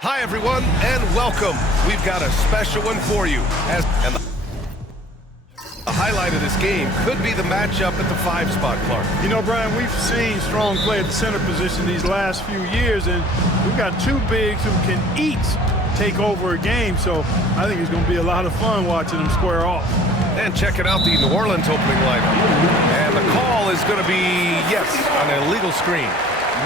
Hi, everyone, and welcome. We've got a special one for you. And the highlight of this game could be the matchup at the 5 spot, Clark. You know, Brian, we've seen strong play at the center position these last few years, and we've got two bigs who can each take over a game, so I think it's going to be a lot of fun watching them square off. And checking out the New Orleans opening lineup. And the call is going to be, yes, on an illegal screen.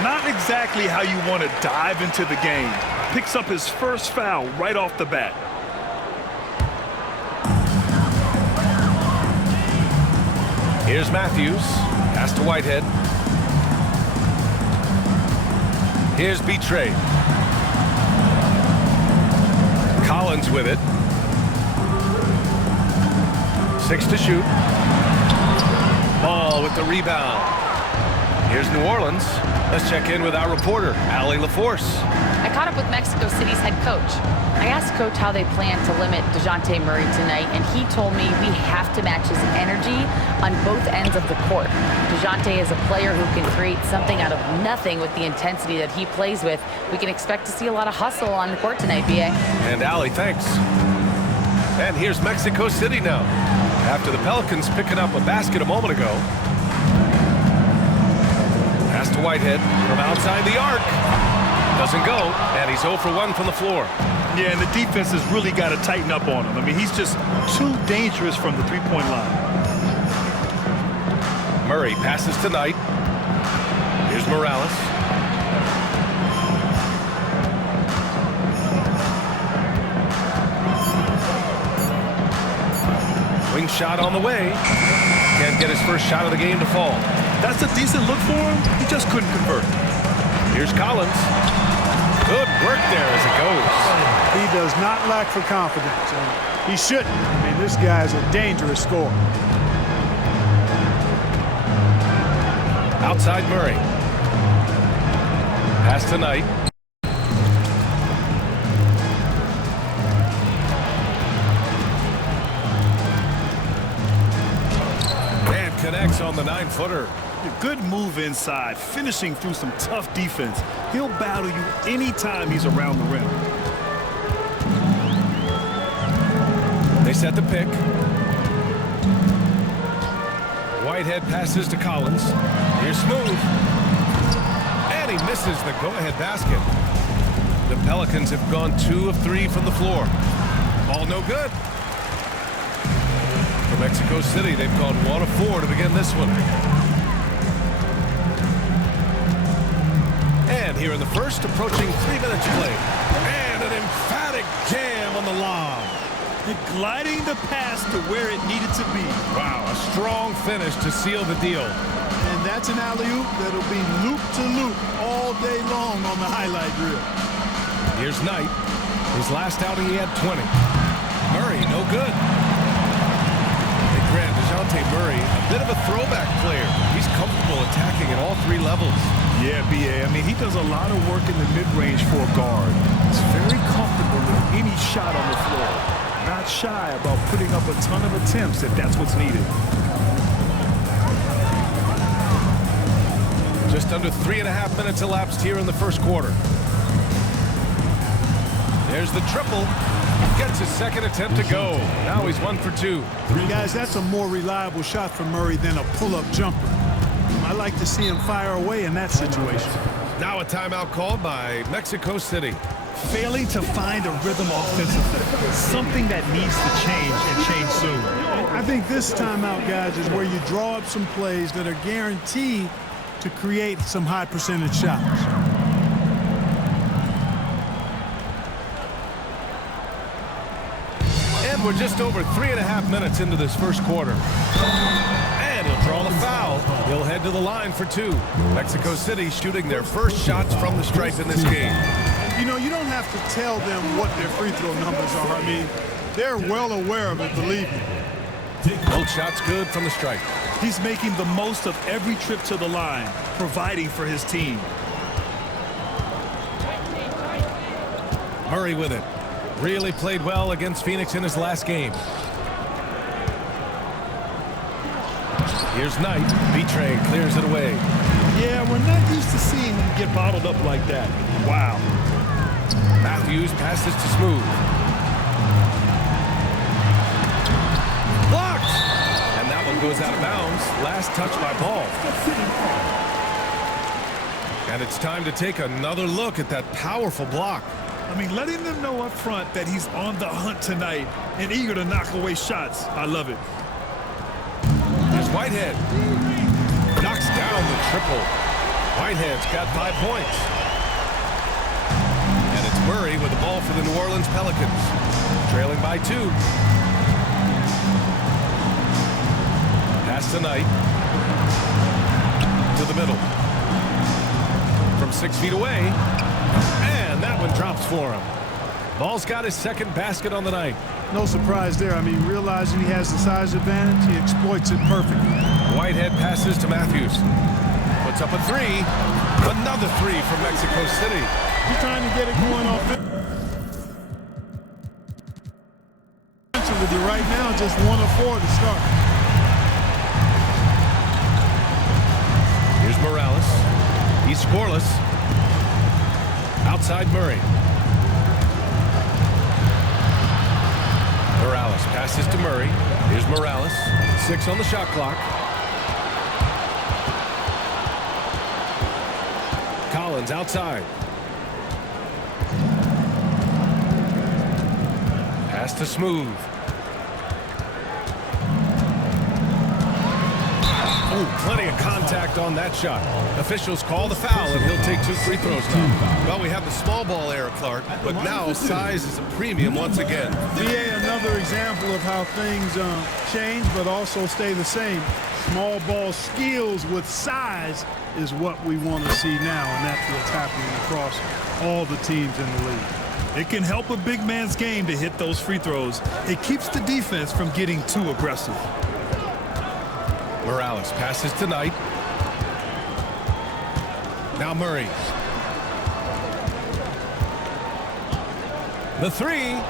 Not exactly how you want to dive into the game. Picks up his first foul right off the bat. Here's Matthews. Pass to Whitehead. Here's Betray. Collins with it. 6 to shoot. Ball with the rebound. Here's New Orleans. Let's check in with our reporter, Allie LaForce. I caught up with Mexico City's head coach. I asked Coach how they plan to limit DeJounte Murray tonight, and he told me we have to match his energy on both ends of the court. DeJounte is a player who can create something out of nothing with the intensity that he plays with. We can expect to see a lot of hustle on the court tonight, B.A. And Allie, thanks. And here's Mexico City now. After the Pelicans picking up a basket a moment ago. Pass to Whitehead from outside the arc. Doesn't go, and he's 0 for 1 from the floor. Yeah, and the defense has really got to tighten up on him. I mean, he's just too dangerous from the three-point line. Murray passes to Knight. Here's Morales. Wing shot on the way. Can't get his first shot of the game to fall. That's a decent look for him. He just couldn't convert. Here's Collins. Good work there as it goes. He does not lack for confidence, and he shouldn't. I mean, this guy is a dangerous scorer. Outside Murray. Pass to Knight. And connects on the 9-footer. A good move inside, finishing through some tough defense. He'll battle you anytime he's around the rim. They set the pick. Whitehead passes to Collins. Here's Smooth. And he misses the go-ahead basket. The Pelicans have gone 2 of 3 from the floor. Ball no good. For Mexico City, they've gone 1 of 4 to begin this one. And here in the first, approaching 3 minutes play. And an emphatic jam on the lob. Gliding the pass to where it needed to be. Wow, a strong finish to seal the deal. And that's an alley-oop that'll be loop-to-loop all day long on the highlight reel. Here's Knight. His last outing, he had 20. Murray, no good. Hey, Grant, DeJounte Murray, a bit of a throwback player. He's comfortable attacking at all 3 levels. Yeah, B.A. I mean, he does a lot of work in the mid-range for a guard. He's very comfortable with any shot on the floor. Not shy about putting up a ton of attempts if that's what's needed. Just under 3.5 minutes elapsed here in the first quarter. There's the triple. Gets his second attempt to go. Now he's 1 for 2. Guys, that's a more reliable shot for Murray than a pull-up jumper. I like to see him fire away in that situation. Now a timeout called by Mexico City. Failing to find a rhythm offensively. Something that needs to change and change soon. I think this timeout, guys, is where you draw up some plays that are guaranteed to create some high percentage shots. And we're just over 3.5 minutes into this first quarter. And he'll draw the foul. He'll head to the line for 2. Mexico City shooting their first shots from the stripe in this game. You know, you don't have to tell them what their free throw numbers are. I mean, they're well aware of it, believe me. Both shots good from the stripe. He's making the most of every trip to the line, providing for his team. Murray with it. Really played well against Phoenix in his last game. Here's Knight. Betray clears it away. Yeah, we're not used to seeing him get bottled up like that. Wow. Matthews passes to Smooth. Blocked! And that one goes out of bounds. Last touch by Ball. And it's time to take another look at that powerful block. I mean, letting them know up front that he's on the hunt tonight and eager to knock away shots. I love it. Here's Whitehead. Knocks down the triple. Whitehead's got 5 points. And it's Murray with the ball for the New Orleans Pelicans. Trailing by 2. Pass to Knight. To the middle. From 6 feet away. And that one drops for him. Ball's got his second basket on the night. No surprise there. I mean, realizing he has the size advantage, he exploits it perfectly. Whitehead passes to Matthews. Puts up a 3. Another 3 from Mexico City. He's trying to get it going off. With you right now, just 1 of 4 to start. Here's Morales. He's scoreless. Outside Murray. Morales passes to Murray. Here's Morales. 6 on the shot clock. Collins outside. Pass to Smooth. Ooh, plenty of contact on that shot. Officials call the foul, and he'll take 2 free throws now. Well, we have the small ball era, Clark, but now size is a premium once again. VA, another example of how things change, but also stay the same. Small ball skills with size is what we want to see now, and that's what's happening across all the teams in the league. It can help a big man's game to hit those free throws. It keeps the defense from getting too aggressive. Morales passes to Knight. Now Murray. The 3,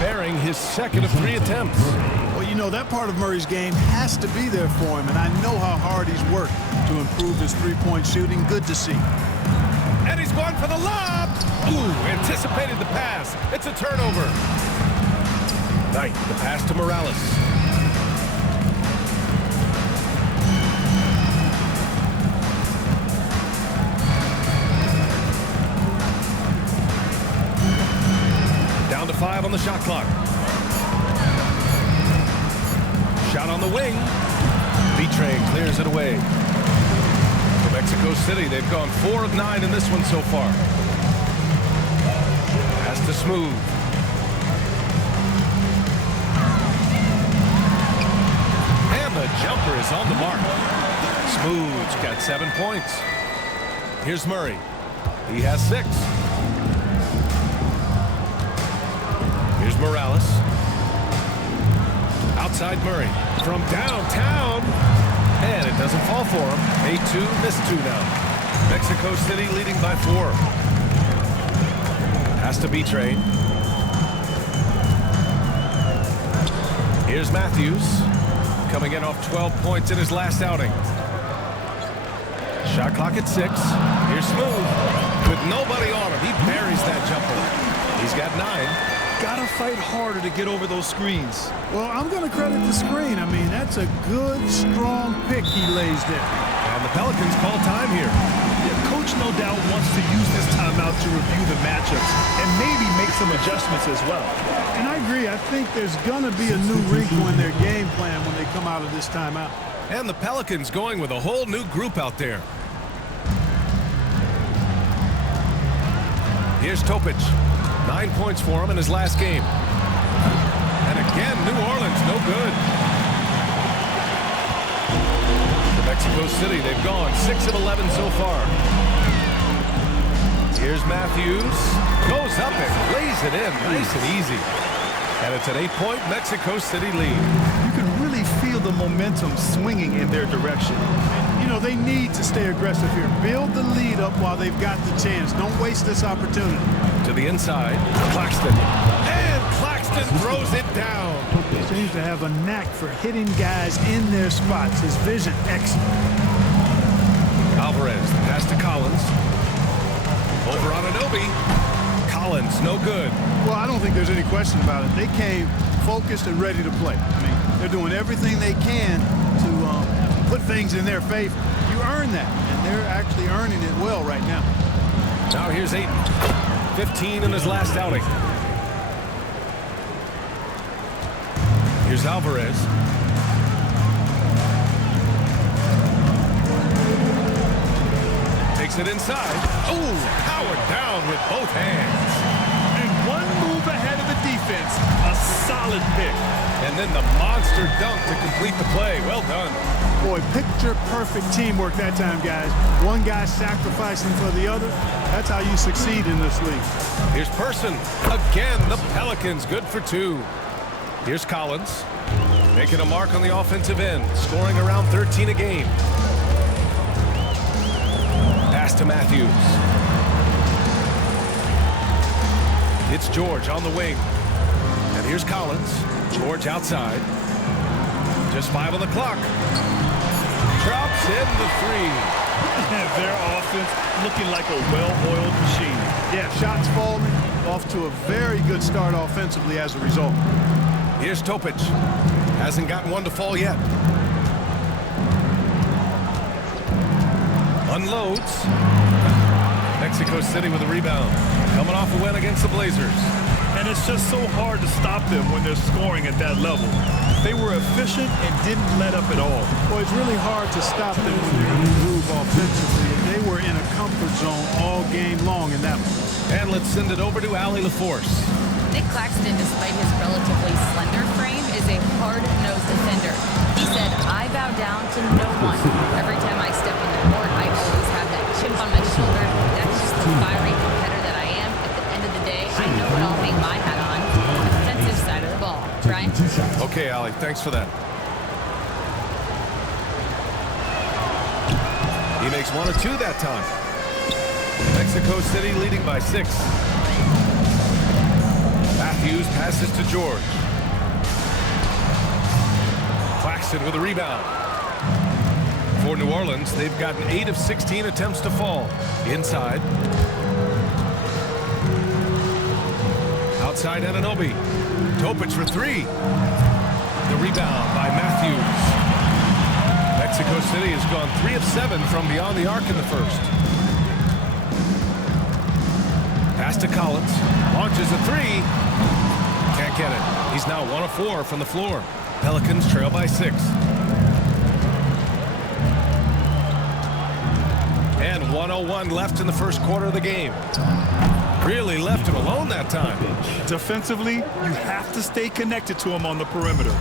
bearing his second of 3 attempts. Well, you know, that part of Murray's game has to be there for him, and I know how hard he's worked to improve his three-point shooting. Good to see. And he's going for the lob. Ooh, anticipated the pass. It's a turnover. Knight, the pass to Morales. Down to 5 on the shot clock. Shot on the wing. B-Train clears it away. For Mexico City, they've gone 4 of 9 in this one so far. Pass to Smooth. And the jumper is on the mark. Smooth's got 7 points. Here's Murray. He has 6. Here's Morales. Outside Murray. From downtown. And it doesn't fall for him. 8-2, missed 2 now. Mexico City leading by 4. Pass to B-Train. Here's Matthews. Coming in off 12 points in his last outing. Shot clock at 6. Here's Smooth. With nobody on him, he buries that jumper. He's got 9. Gotta fight harder to get over those screens. Well, I'm going to credit the screen. I mean, that's a good, strong pick he lays there. And the Pelicans call time here. Yeah, coach no doubt wants to use this timeout to review the matchups and maybe make some adjustments as well. And I agree. I think there's going to be a new wrinkle in their game plan when they come out of this timeout. And the Pelicans going with a whole new group out there. Here's Topic. 9 points for him in his last game. And again, New Orleans, no good. For Mexico City, they've gone 6 of 11 so far. Here's Matthews. Goes up and lays it in, nice and easy. And it's an 8-point Mexico City lead. You can really feel the momentum swinging in their direction. You know, they need to stay aggressive here. Build the lead up while they've got the chance. Don't waste this opportunity. To the inside, Claxton. And Claxton throws it down. He seems to have a knack for hitting guys in their spots. His vision, excellent. Alvarez, pass to Collins. Over on Anunoby. Collins, no good. Well, I don't think there's any question about it. They came focused and ready to play. I mean, they're doing everything they can to put things in their favor. You earn that, and they're actually earning it well right now. Now here's Ayton, 15 in his last outing. Here's Alvarez. Takes it inside. Oh, powered down with both hands. And one move ahead of the defense. A solid pick. And then the monster dunk to complete the play. Well done. Boy, picture-perfect teamwork that time, guys. One guy sacrificing for the other. That's how you succeed in this league. Here's Person. Again, the Pelicans good for 2. Here's Collins. Making a mark on the offensive end. Scoring around 13 a game. Pass to Matthews. It's George on the wing. And here's Collins. George outside. Just 5 on the clock. Drops in the 3. Their offense looking like a well-oiled machine. Yeah, shots falling. Off to a very good start offensively as a result. Here's Topic. Hasn't gotten one to fall yet. Unloads. Mexico City with a rebound. Coming off a win against the Blazers. And it's just so hard to stop them when they're scoring at that level. They were efficient and didn't let up at all. Well, it's really hard to stop them when they're in the groove offensively. They were in a comfort zone all game long in that one. And let's send it over to Allie LaForce. Nick Claxton, despite his relatively slender frame, is a hard-nosed defender. He said, "I bow down to no one. Every time I step on the court, I always have that chip on my shoulder. That's just the fiery competitor that I am. At the end of the day, I know what I'll hang my hat on. Defensive side of the ball." Brian? Okay, Allie, thanks for that. He makes 1 or 2 that time. Mexico City leading by 6. Matthews passes to George. Claxton with a rebound. For New Orleans, they've gotten 8 of 16 attempts to fall. Inside. Outside Anunoby. Topic for 3. The rebound by Matthews. Mexico City has gone 3 of 7 from beyond the arc in the first. Pass to Collins. Launches a 3. Can't get it. He's now 1 of 4 from the floor. Pelicans trail by 6. And 1:01 left in the first quarter of the game. Really left him alone that time. Defensively, you have to stay connected to him on the perimeter.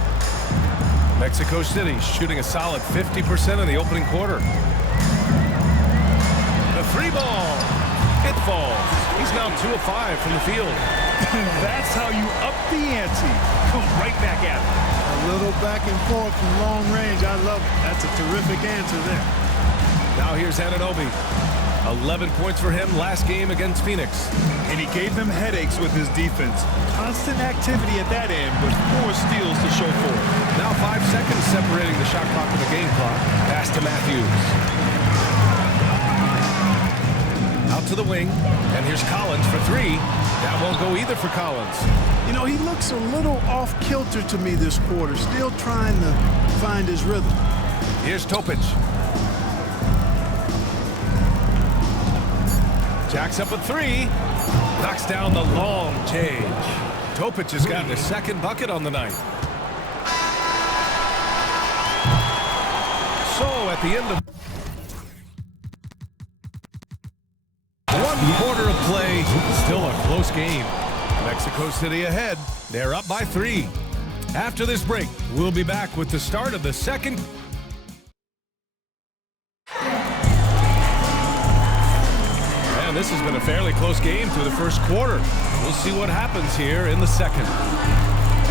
Mexico City shooting a solid 50% in the opening quarter. The 3 ball. It falls. He's now 2 of 5 from the field. That's how you up the ante. Come right back at it. A little back and forth from long range. I love it. That's a terrific answer there. Now here's Anunoby. 11 points for him last game against Phoenix. And he gave them headaches with his defense. Constant activity at that end with 4 steals to show for it. Now 5 seconds separating the shot clock and the game clock. Pass to Matthews. Out to the wing. And here's Collins for 3. That won't go either for Collins. You know, he looks a little off-kilter to me this quarter. Still trying to find his rhythm. Here's Topic. Jacks up a 3. Knocks down the long change. Topic has gotten his 2nd bucket on the night. So at the end of 1 quarter of play, still a close game. Mexico City ahead. They're up by 3. After this break, we'll be back with the start of the second. And this has been a fairly close game through the first quarter. We'll see what happens here in the second.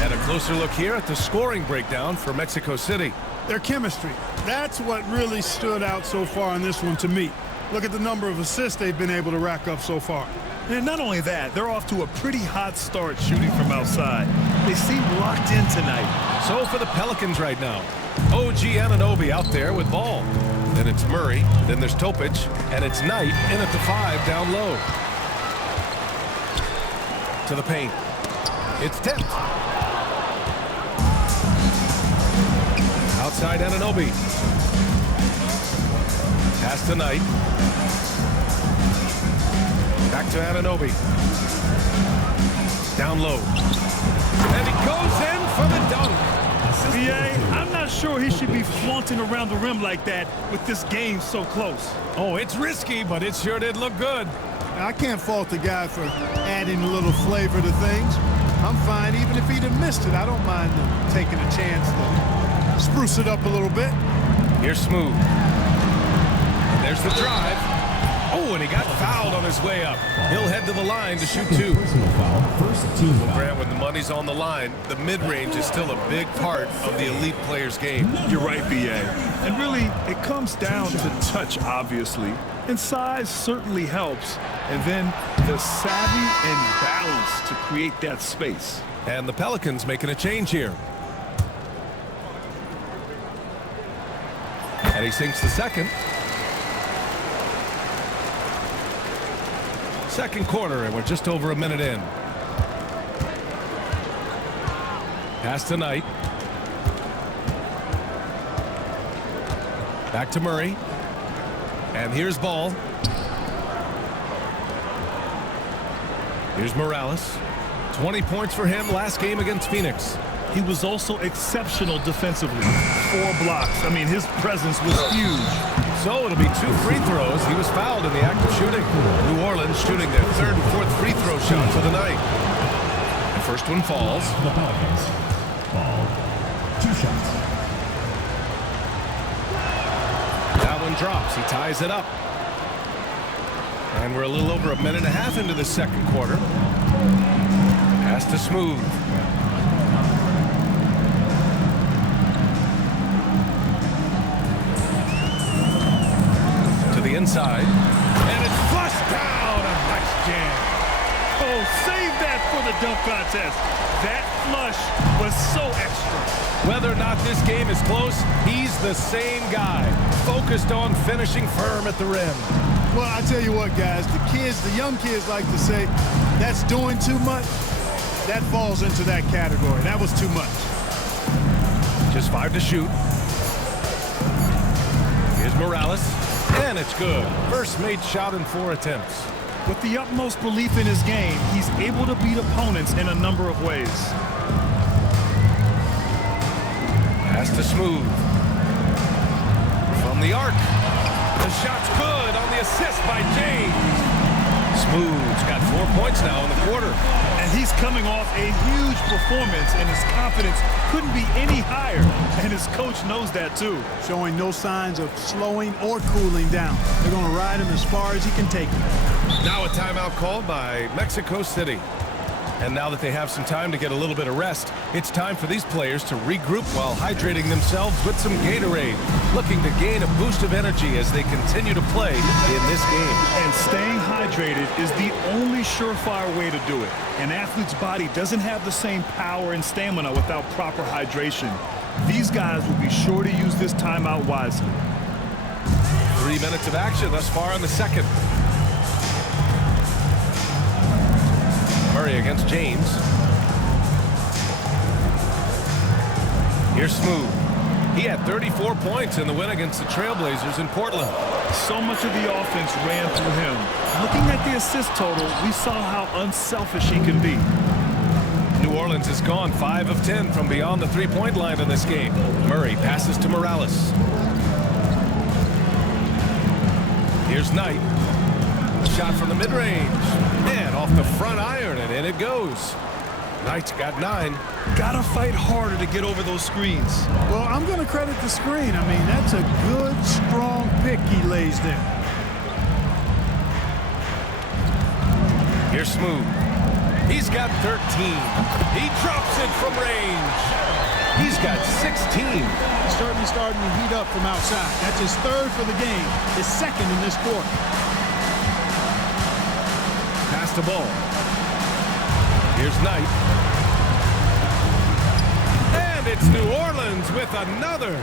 And a closer look here at the scoring breakdown for Mexico City. Their chemistry. That's what really stood out so far in this one to me. Look at the number of assists they've been able to rack up so far. And not only that, they're off to a pretty hot start shooting from outside. They seem locked in tonight. So for the Pelicans right now, OG Anunoby out there with ball. Then it's Murray, then there's Topic, and it's Knight in at the 5 down low. To the paint. It's tipped. Outside Anunoby. Pass to Knight. Back to Anunoby. Down low. And he goes in for the dunk. I'm not sure he should be flaunting around the rim like that with this game so close. Oh, it's risky, but it sure did look good. I can't fault the guy for adding a little flavor to things. I'm fine even if he'd have missed it. I don't mind them taking a chance to spruce it up a little bit. Here's Smooth. And there's the drive. Oh, and he got fouled on his way up. He'll head to the line to shoot two. Well, Grant, when the money's on the line, the mid-range is still a big part of the elite player's game. You're right, B.A. And really, it comes down to touch, obviously. And size certainly helps. And then the savvy and balance to create that space. And the Pelicans making a change here. And he sinks the second. Second quarter, and we're just over a minute in. Pass to Knight. Back to Murray. And here's Ball. Here's Morales. 20 points for him last game against Phoenix. He was also exceptional defensively. 4 blocks. I mean, his presence was huge. So it'll be 2 free throws. He was fouled in the act of shooting. New Orleans shooting their 3rd and 4th free throw shots of the night. The first one falls. The Pelicans. Ball. 2 shots. That one drops. He ties it up. And we're a little over a minute and a half into the second quarter. Pass to Smooth. Inside, and it's flushed down. A nice jam. Oh, save that for the dunk contest. That flush was so extra. Whether or not this game is close, he's the same guy, focused on finishing firm at the rim. Well, I tell you what, guys, the young kids like to say, that's doing too much. That falls into that category. That was too much. Just 5 to shoot. Here's Morales. And it's good. First made shot in 4 attempts. With the utmost belief in his game, he's able to beat opponents in a number of ways. Pass to Smooth. From the arc. The shot's good on the assist by James. Smooth's got 4 points now in the quarter. And he's coming off a huge performance, and his confidence couldn't be any higher. And his coach knows that, too. Showing no signs of slowing or cooling down. They're going to ride him as far as he can take him. Now a timeout called by Mexico City. And now that they have some time to get a little bit of rest, it's time for these players to regroup while hydrating themselves with some Gatorade, looking to gain a boost of energy as they continue to play in this game. And staying hydrated is the only surefire way to do it. An athlete's body doesn't have the same power and stamina without proper hydration. These guys will be sure to use this timeout wisely. 3 minutes of action thus far in the second. Murray against James. Here's Smooth. He had 34 points in the win against the Trailblazers in Portland. So much of the offense ran through him. Looking at the assist total, we saw how unselfish he can be. New Orleans has gone 5 of 10 from beyond the three-point line in this game. Murray passes to Morales. Here's Knight. Shot from the mid-range. And off the front iron, and in it goes. Knight's got 9. Gotta fight harder to get over those screens. Well, I'm going to credit the screen. I mean, that's a good, strong pick he lays there. Here's Smooth. He's got 13. He drops it from range. He's got 16. He's starting to heat up from outside. That's his 3rd for the game, his 2nd in this quarter. Pass the ball. Here's Knight. And it's New Orleans with another.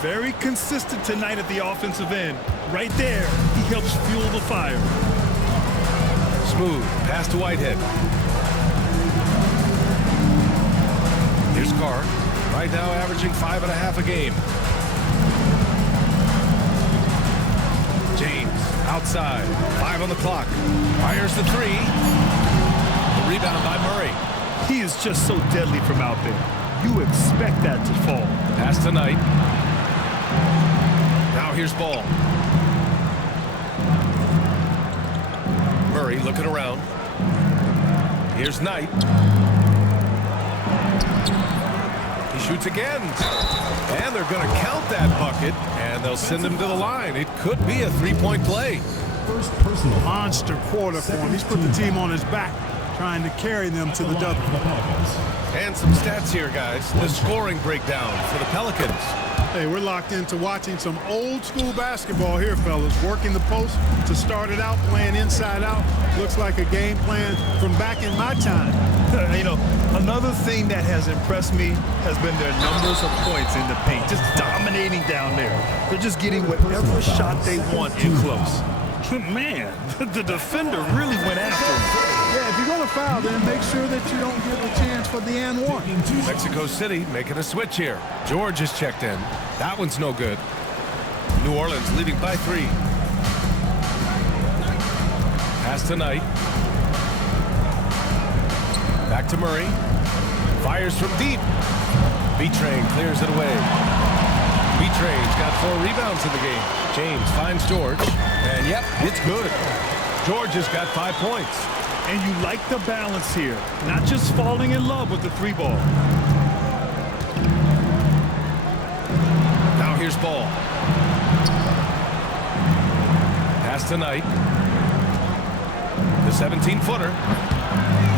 Very consistent tonight at the offensive end. Right there, he helps fuel the fire. Smooth. Pass to Whitehead. Carr, right now averaging 5.5 a game. James outside, 5 on the clock. Fires the 3. The rebound by Murray. He is just so deadly from out there. You expect that to fall. Pass to Knight. Now here's Ball. Murray looking around. Here's Knight. He shoots again. And they're going to count that bucket. And they'll send him to the line. It could be a three-point play. First personal. Monster quarter for him. He's put the team on his back, trying to carry them to the W. And some stats here, guys. The scoring breakdown for the Pelicans. Hey, we're locked into watching some old school basketball here, fellas. Working the post to start it out, playing inside out. Looks like a game plan from back in my time. You know, another thing that has impressed me has been their numbers of points in the paint, just dominating down there. They're just getting whatever shot they want in close. Man, the defender really went after him. Yeah, if you're going to foul, then make sure that you don't give a chance for the and one. Mexico City making a switch here. George is checked in. That one's no good. New Orleans leading by 3. Pass to Knight. Back to Murray. Fires from deep. B-Train clears it away. B-Train's got 4 rebounds in the game. James finds George. And yep, it's good. George has got 5 points. And you like the balance here. Not just falling in love with the 3-ball. Now here's Ball. Pass to Knight. The 17-footer.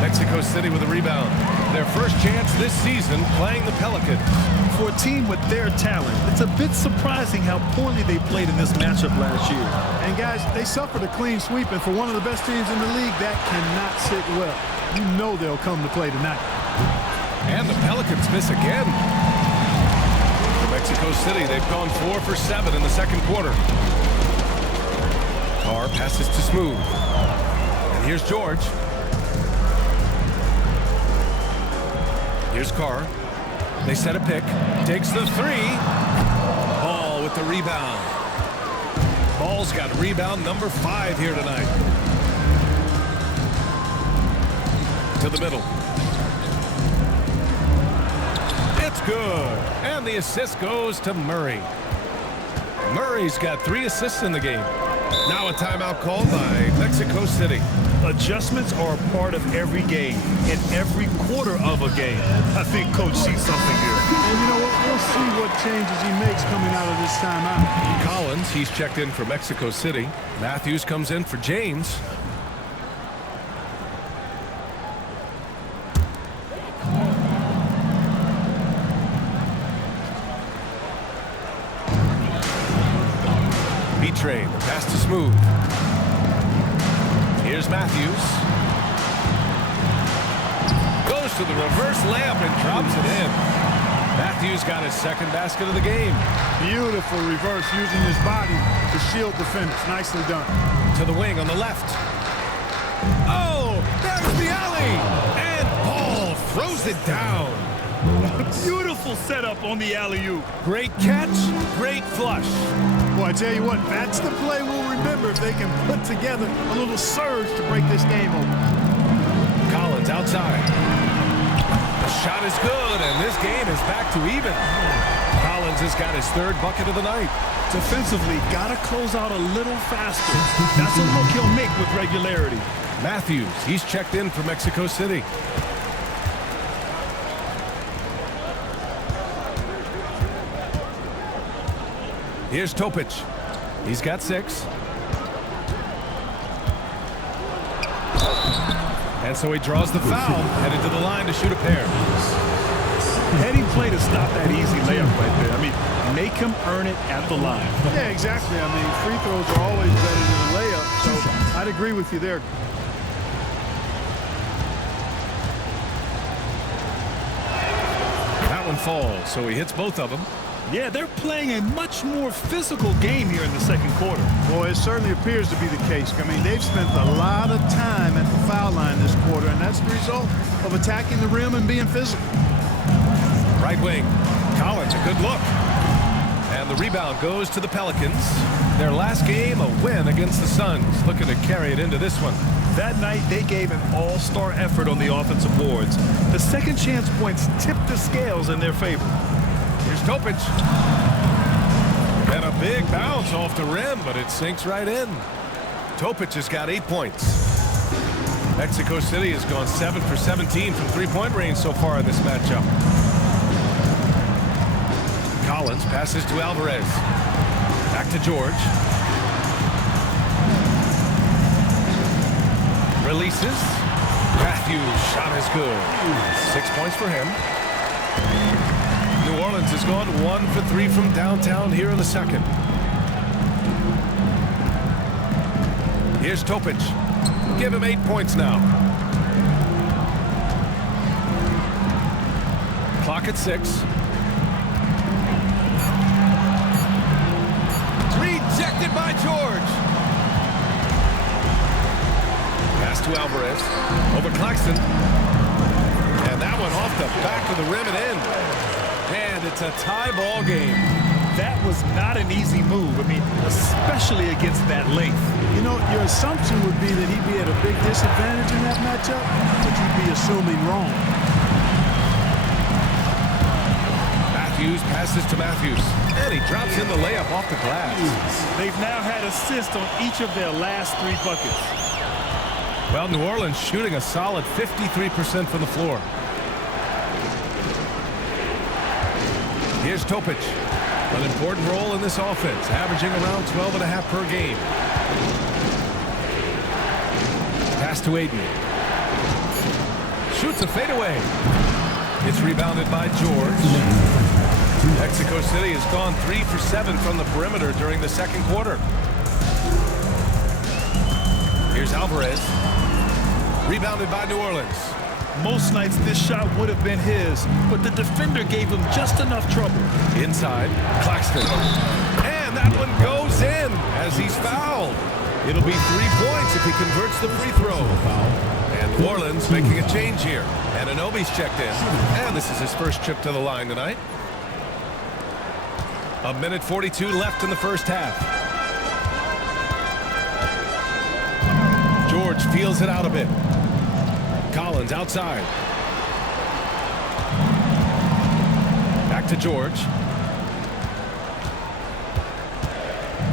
Mexico City with a rebound. Their first chance this season playing the Pelicans. For a team with their talent, it's a bit surprising how poorly they played in this matchup last year. And guys, they suffered a clean sweep, and for one of the best teams in the league, that cannot sit well. You know they'll come to play tonight. And the Pelicans miss again. For Mexico City, they've gone 4 for 7 in the second quarter. Carr passes to Smooth. And here's George. Here's Carr. They set a pick. Takes the 3. Ball with the rebound. Ball's got rebound number 5 here tonight. To the middle. It's good. And the assist goes to Murray. Murray's got 3 assists in the game. Now a timeout called by Mexico City. Adjustments are a part of every game, in every quarter of a game. I think Coach sees something here. And you know what? We'll see what changes he makes coming out of this timeout. Collins, he's checked in for Mexico City. Matthews comes in for James. B-Train, pass to Smooth. Here's Matthews. Goes to the reverse layup and drops it in. Matthews got his second basket of the game. Beautiful reverse, using his body to shield the finish. Nicely done. To the wing on the left. Oh, there's the alley. And Paul throws it down. Beautiful setup on the alley-oop. Great catch, great flush. Boy, I tell you what, that's the play we'll remember if they can put together a little surge to break this game open. Collins outside. The shot is good, and this game is back to even. Collins has got his 3rd bucket of the night. Defensively, gotta close out a little faster. That's a look he'll make with regularity. Matthews, he's checked in for Mexico City. Here's Topic. He's got 6. And so he draws the foul, headed to the line to shoot a pair. Heading play to stop that easy layup right there. I mean, make him earn it at the line. Yeah, exactly. I mean, free throws are always better than a layup, so I'd agree with you there. That one falls, so he hits both of them. Yeah, they're playing a much more physical game here in the second quarter. Boy, it certainly appears to be the case. I mean, they've spent a lot of time at the foul line this quarter, and that's the result of attacking the rim and being physical. Right wing. Collins, a good look. And the rebound goes to the Pelicans. Their last game, a win against the Suns. Looking to carry it into this one. That night, they gave an all-star effort on the offensive boards. The second chance points tipped the scales in their favor. Here's Topic. And a big bounce off the rim, but it sinks right in. Topic has got 8 points. Mexico City has gone 7 for 17 from three-point range so far in this matchup. Collins passes to Alvarez. Back to George. Releases. Matthews' shot is good. 6 points for him. New Orleans has gone 1 for 3 from downtown here in the second. Here's Topic. Give him 8 points now. Clock at 6. Rejected by George. Pass to Alvarez. Over Claxton. And that one off the back of the rim and in. And it's a tie ball game. That was not an easy move. I mean, especially against that length. You know, your assumption would be that he'd be at a big disadvantage in that matchup, but you'd be assuming wrong. Matthews passes to Matthews. And he drops in the layup off the glass. They've now had assists on each of their last 3 buckets. Well, New Orleans shooting a solid 53% from the floor. Here's Topic. An important role in this offense, averaging around 12.5 per game. Pass to Aiden. Shoots a fadeaway. It's rebounded by George. Mexico City has gone 3 for 7 from the perimeter during the second quarter. Here's Alvarez. Rebounded by New Orleans. Most nights this shot would have been his, but the defender gave him just enough trouble. Inside, Claxton. And that one goes in as he's fouled. It'll be 3 points if he converts the free throw. And New Orleans making a change here. And Anunoby's checked in. And this is his first trip to the line tonight. 1:42 left in the first half. George feels it out a bit. Collins outside. Back to George.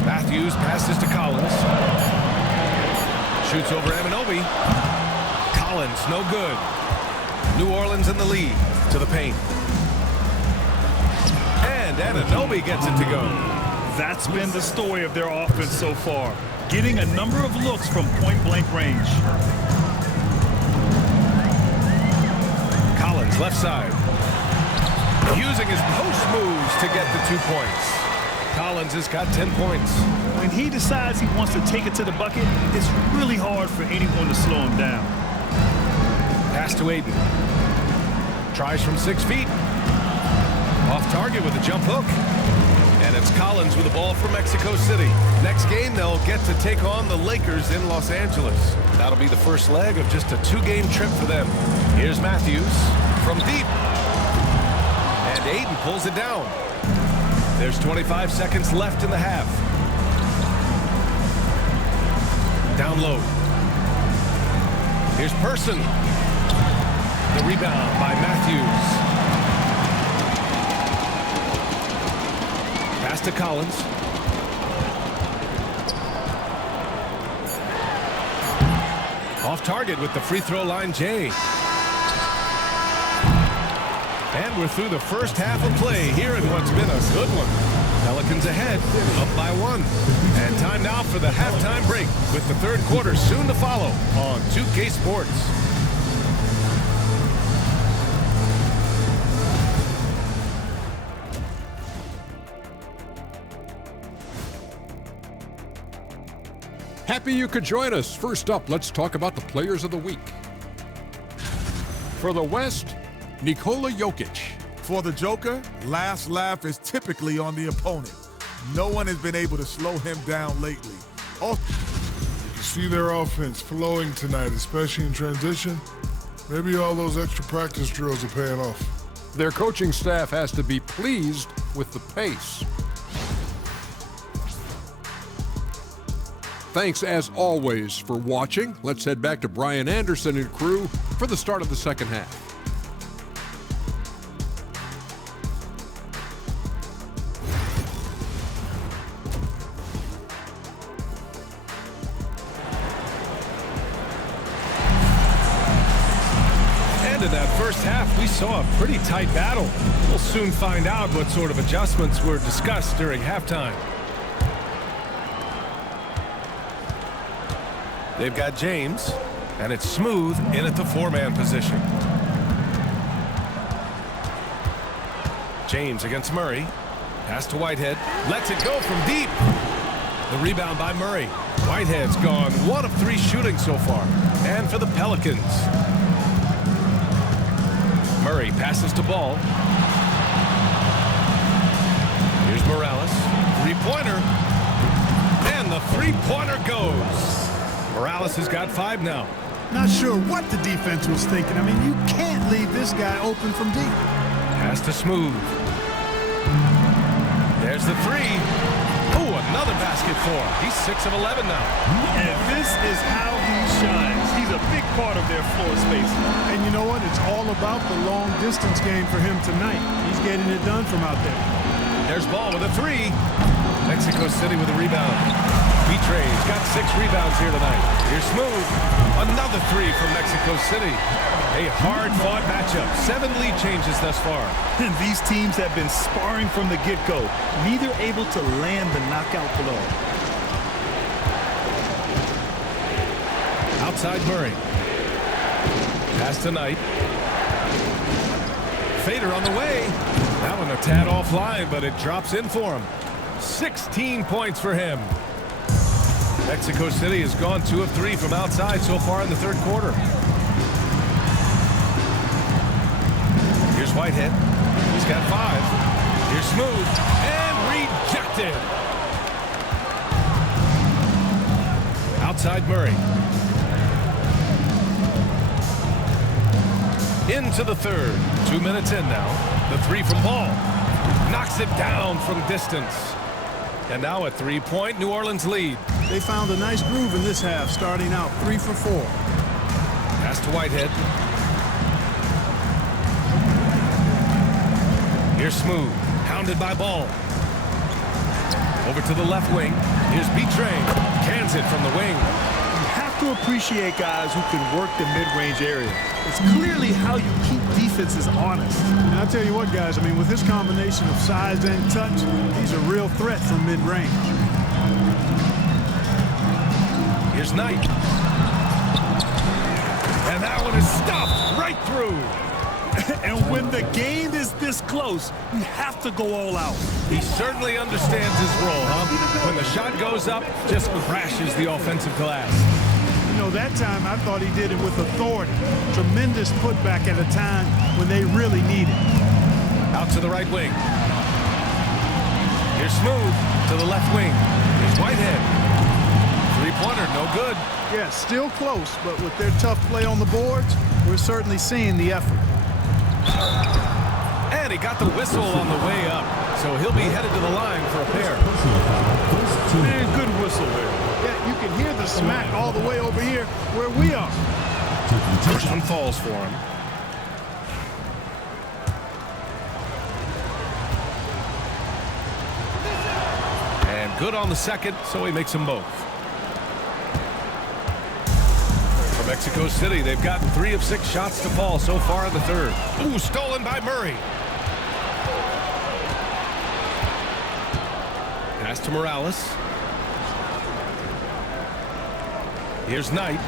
Matthews passes to Collins. Shoots over Anunoby. Collins, no good. New Orleans in the lead to the paint. And Anunoby gets it to go. That's been the story of their offense so far, getting a number of looks from point-blank range. Collins left side. Using his post moves to get the 2 points. Collins has got 10 points. When he decides he wants to take it to the bucket, it's really hard for anyone to slow him down. Pass to Aiden. Tries from 6 feet. Off target with a jump hook. And it's Collins with the ball for Mexico City. Next game, they'll get to take on the Lakers in Los Angeles. That'll be the first leg of just a 2-game trip for them. Here's Matthews from deep. And Aiden pulls it down. There's 25 seconds left in the half. Down low. Here's Person. The rebound by Matthews. Pass to Collins. Off target with the free throw line, Jay. And we're through the first half of play here in what's been a good one. Pelicans ahead, up by 1. And time now for the halftime break with the third quarter soon to follow on 2K Sports. Happy you could join us. First up, let's talk about the players of the week. For the West, Nikola Jokic. For the Joker, last laugh is typically on the opponent. No one has been able to slow him down lately. You can see their offense flowing tonight, especially in transition. Maybe all those extra practice drills are paying off. Their coaching staff has to be pleased with the pace. Thanks, as always, for watching. Let's head back to Brian Anderson and crew for the start of the second half. In that first half, we saw a pretty tight battle. We'll soon find out what sort of adjustments were discussed during halftime. They've got James, and it's Smooth in at the four-man position. James against Murray. Pass to Whitehead. Lets it go from deep. The rebound by Murray. Whitehead's gone 1 of 3 shooting so far. And for the Pelicans. Murray passes to Ball. Here's Morales. Three-pointer. And the three-pointer goes. Morales has got 5 now. Not sure what the defense was thinking. I mean, you can't leave this guy open from deep. Pass to Smooth. There's the 3. Oh, another basket for him. He's 6 of 11 now. And this is how he shines. He's a big part of their floor space. And you know what? It's all about the long distance game for him tonight. He's getting it done from out there. There's Ball with a 3. Mexico City with a rebound. Betray's got 6 rebounds here tonight. Here's Smooth. Another 3 from Mexico City. A hard-fought matchup. 7 lead changes thus far. And these teams have been sparring from the get-go. Neither able to land the knockout blow. Outside Murray. Pass to Knight. Fader on the way. That one a tad offline, but it drops in for him. 16 points for him. Mexico City has gone 2 of 3 from outside so far in the third quarter. Here's Whitehead. He's got 5. Here's Smooth. And rejected. Outside Murray. Into the third. 2 minutes in now. The 3 from Ball. Knocks it down from distance. And now a 3-point New Orleans lead. They found a nice groove in this half, starting out 3 for 4. Pass to Whitehead. Here's Smooth. Hounded by Ball. Over to the left wing. Here's Betray. Cans it from the wing. You have to appreciate guys who can work the mid-range area. It's clearly how you keep defenses honest. And I'll tell you what, guys, I mean, with this combination of size and touch, he's a real threat from mid-range. Here's Knight. And that one is stuffed right through. And when the game is this close, you have to go all out. He certainly understands his role, huh? When the shot goes up, just crashes the offensive glass. You know, that time I thought he did it with authority. Tremendous putback at a time when they really need it. Out to the right wing. Here's Smooth to the left wing. Here's Whitehead. Three-pointer, no good. Yeah, still close, but with their tough play on the boards, we're certainly seeing the effort. And he got the whistle on the way up, so he'll be headed to the line for a pair. Man, good whistle there. Yeah, you can hear the smack all the way over here where we are. First one falls for him. And good on the second, so he makes them both. For Mexico City, they've gotten 3 of 6 shots to fall so far in the third. Ooh, stolen by Murray. Pass to Morales. Here's Knight.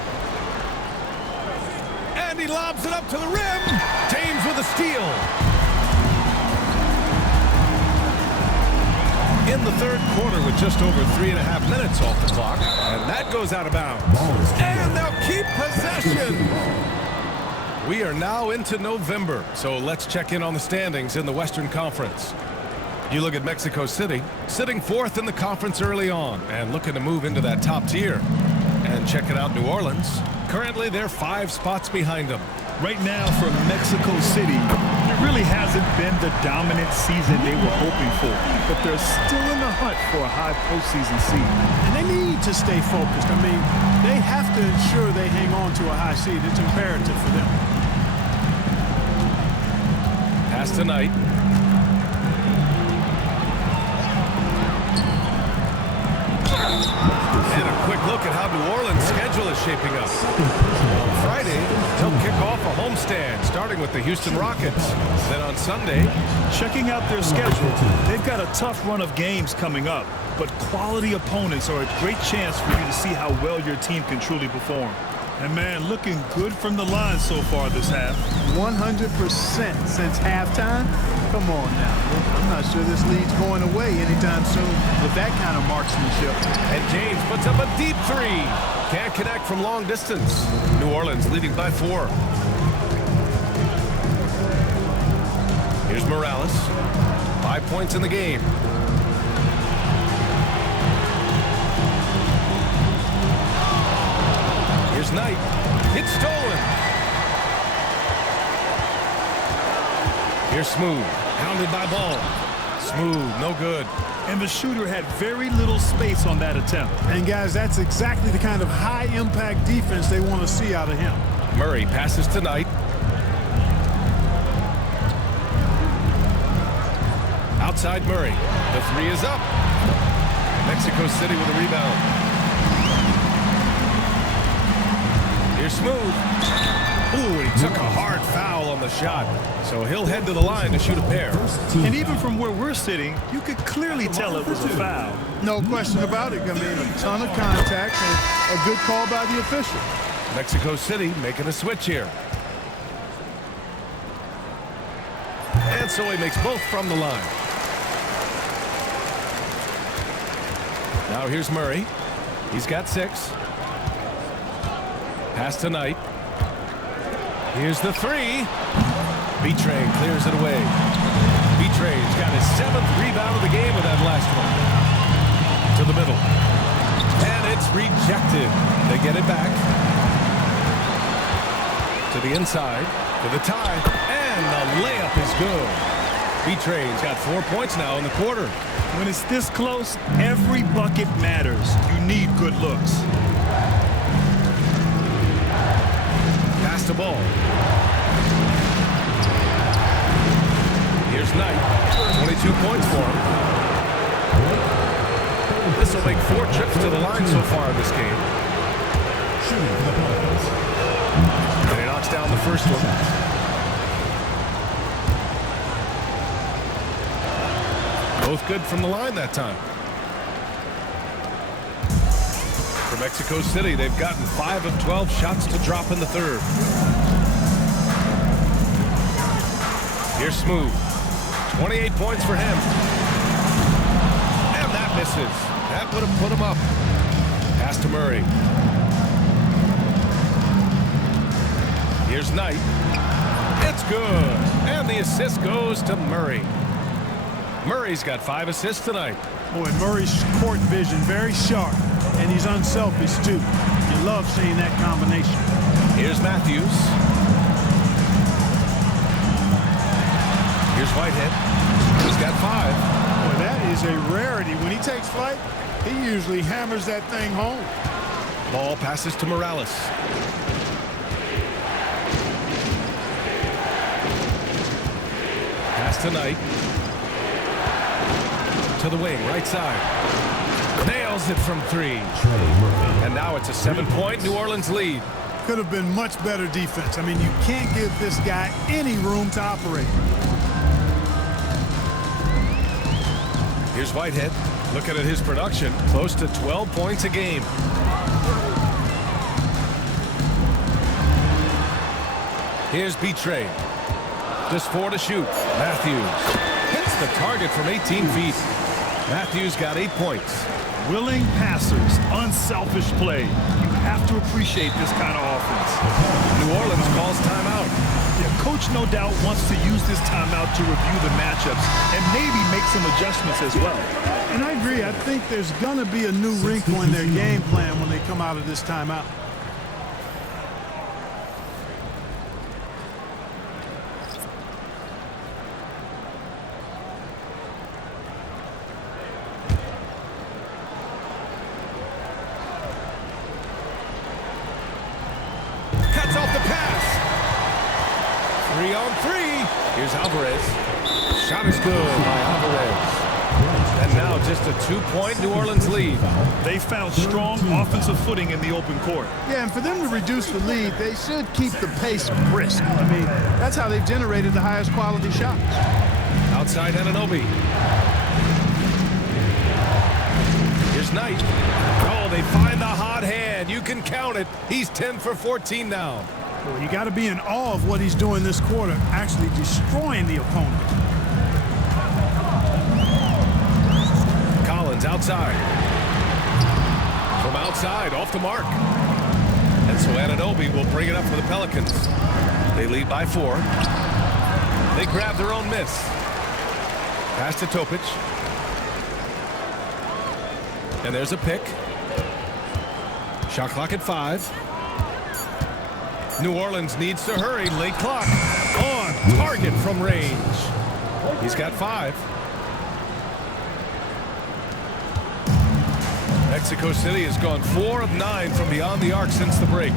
And he lobs it up to the rim. James with a steal. In the third quarter with just over 3.5 minutes off the clock. And that goes out of bounds. And they'll keep possession. We are now into November, so let's check in on the standings in the Western Conference. You look at Mexico City, sitting 4th in the conference early on and looking to move into that top tier. And check it out, New Orleans. Currently, they're 5 spots behind them. Right now for Mexico City, you're really hasn't been the dominant season they were hoping for, but they're still in the hunt for a high postseason seed. And they need to stay focused. I mean, they have to ensure they hang on to a high seed. It's imperative for them. Pass tonight. And a quick look at how New Orleans' schedule is shaping up. On Friday, they'll kick off a homestand, starting with the Houston Rockets. Then on Sunday, checking out their schedule, they've got a tough run of games coming up, but quality opponents are a great chance for you to see how well your team can truly perform. And man, looking good from the line so far this half. 100% since halftime? Come on now. I'm not sure this lead's going away anytime soon with that kind of marksmanship. And James puts up a deep three. Can't connect from long distance. New Orleans leading by 4. Here's Morales. 5 points in the game. Here's Knight. It's stolen. Here's Smooth. Pounded by Ball. Smooth, no good. And the shooter had very little space on that attempt. And guys, that's exactly the kind of high-impact defense they want to see out of him. Murray passes to Knight. Outside Murray. The 3 is up. Mexico City with a rebound. Here's Smooth. Ooh, he took a hard foul on the shot. So he'll head to the line to shoot a pair. And even from where we're sitting, you could clearly tell it was a foul. No question about it. I mean, a ton of contact and a good call by the official. Mexico City making a switch here. And so he makes both from the line. Now here's Murray. He's got 6. Pass to Knight. Here's the 3. B-Train clears it away. B-Train's got his 7th rebound of the game with that last one. To the middle. And it's rejected. They get it back. To the inside. For the tie. And the layup is good. B-Train's got 4 points now in the quarter. When it's this close, every bucket matters. You need good looks. Pass the ball. Here's Knight. 22 points for him. This will make 4 trips to the line so far in this game. And he knocks down the first one. Both good from the line that time. For Mexico City, they've gotten 5 of 12 shots to drop in the third. Here's Smooth. 28 points for him. And that misses. That would have put him up. Pass to Murray. Here's Knight. It's good. And the assist goes to Murray. Murray's got 5 assists tonight. Boy, Murray's court vision very sharp, and he's unselfish too. You love seeing that combination. Here's Matthews. Here's Whitehead. He's got 5. Boy, that is a rarity. When he takes flight, he usually hammers that thing home. Ball passes to Morales. Pass to Knight. To the wing, right side. Nails it from 3. And now it's a 7-point New Orleans lead. Could have been much better defense. I mean, you can't give this guy any room to operate. Here's Whitehead. Looking at his production, close to 12 points a game. Here's B-Train. Just 4 to shoot. Matthews hits the target from 18 feet. Matthews got 8 points. Willing passers, unselfish play. You have to appreciate this kind of offense. New Orleans calls timeout. Yeah, coach no doubt wants to use this timeout to review the matchups and maybe make some adjustments as well. And I agree. I think there's going to be a new wrinkle in their game plan when they come out of this timeout. 3-on-3. Here's Alvarez. Shot is good by Alvarez. And now just a 2-point New Orleans lead. They found strong offensive footing in the open court. Yeah, and for them to reduce the lead, they should keep the pace brisk. I mean, that's how they've generated the highest quality shots. Outside Anunoby. Here's Knight. Oh, they find the hot hand. You can count it. He's 10 for 14 now. Well, you got to be in awe of what he's doing this quarter, actually destroying the opponent. Collins outside. From outside, off the mark. And so Anunoby will bring it up for the Pelicans. They lead by 4. They grab their own miss. Pass to Topic. And there's a pick. Shot clock at 5. New Orleans needs to hurry. Late clock. On target from range. He's got 5. Mexico City has gone 4 of 9 from beyond the arc since the break.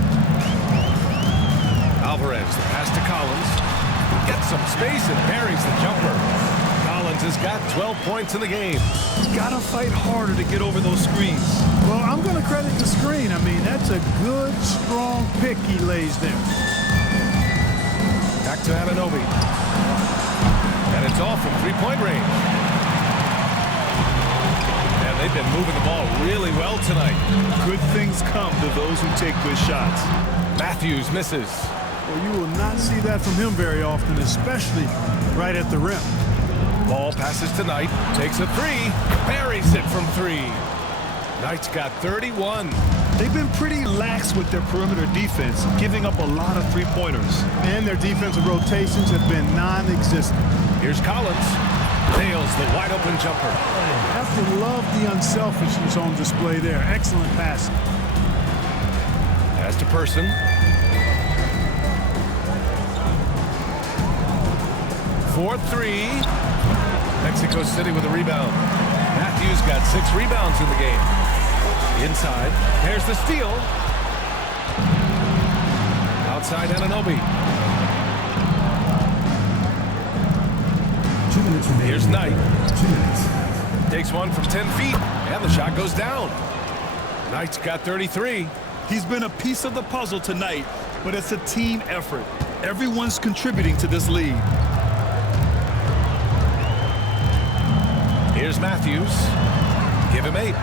Alvarez, the pass to Collins. Gets some space and buries the jumper. Collins has got 12 points in the game. Gotta fight harder to get over those screens. Well, I'm going to credit the screen. I mean, that's a good, strong pick he lays there. Back to Anunoby. And it's off from 3-point range. And they've been moving the ball really well tonight. Good things come to those who take good shots. Matthews misses. Well, you will not see that from him very often, especially right at the rim. Ball passes to Knight. Takes a 3. Buries it from 3. Knight's got 31. They've been pretty lax with their perimeter defense, giving up a lot of three-pointers. And their defensive rotations have been non-existent. Here's Collins. Nails the wide-open jumper. You have to love the unselfishness on display there. Excellent passing. Pass to Person. For 3. Mexico City with a rebound. Matthews got 6 rebounds in the game. Inside. There's the steal. Outside Anunoby. 2 minutes remaining. Here's Knight. 2 minutes. Takes one from 10 feet. And the shot goes down. Knight's got 33. He's been a piece of the puzzle tonight, but it's a team effort. Everyone's contributing to this lead. Here's Matthews. Give him 8.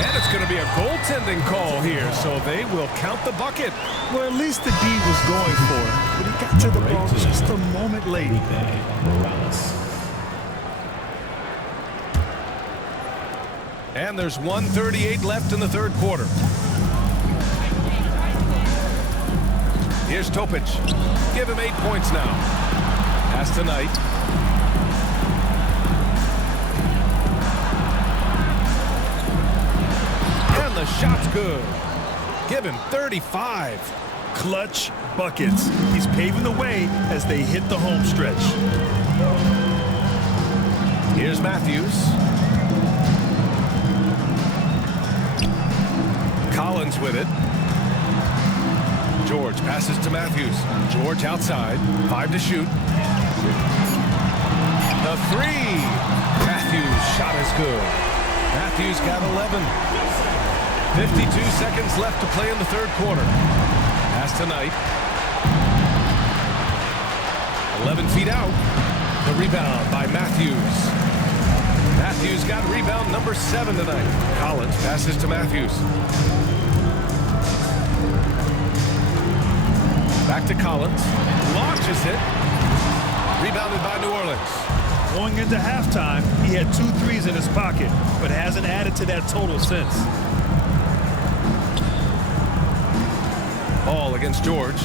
And it's going to be a goaltending call here, so they will count the bucket. Well, at least the D was going for it, but he got to the ball just a moment late. Morales. And there's 1:38 left in the third quarter. Here's Topic. Give him 8 points now. Pass to Knight. And the shot's good. Give him 35. Clutch buckets. He's paving the way as they hit the home stretch. Here's Matthews. Collins with it. George passes to Matthews. George outside. 5 to shoot. The 3. Matthews' shot is good. Matthews got 11. 52 seconds left to play in the third quarter. Pass to Knight. 11 feet out. The rebound by Matthews. Matthews got rebound number 7 tonight. Collins passes to Matthews. Back to Collins. Launches it. Rebounded by New Orleans. Going into halftime, he had 2 threes in his pocket, but hasn't added to that total since. Ball against George.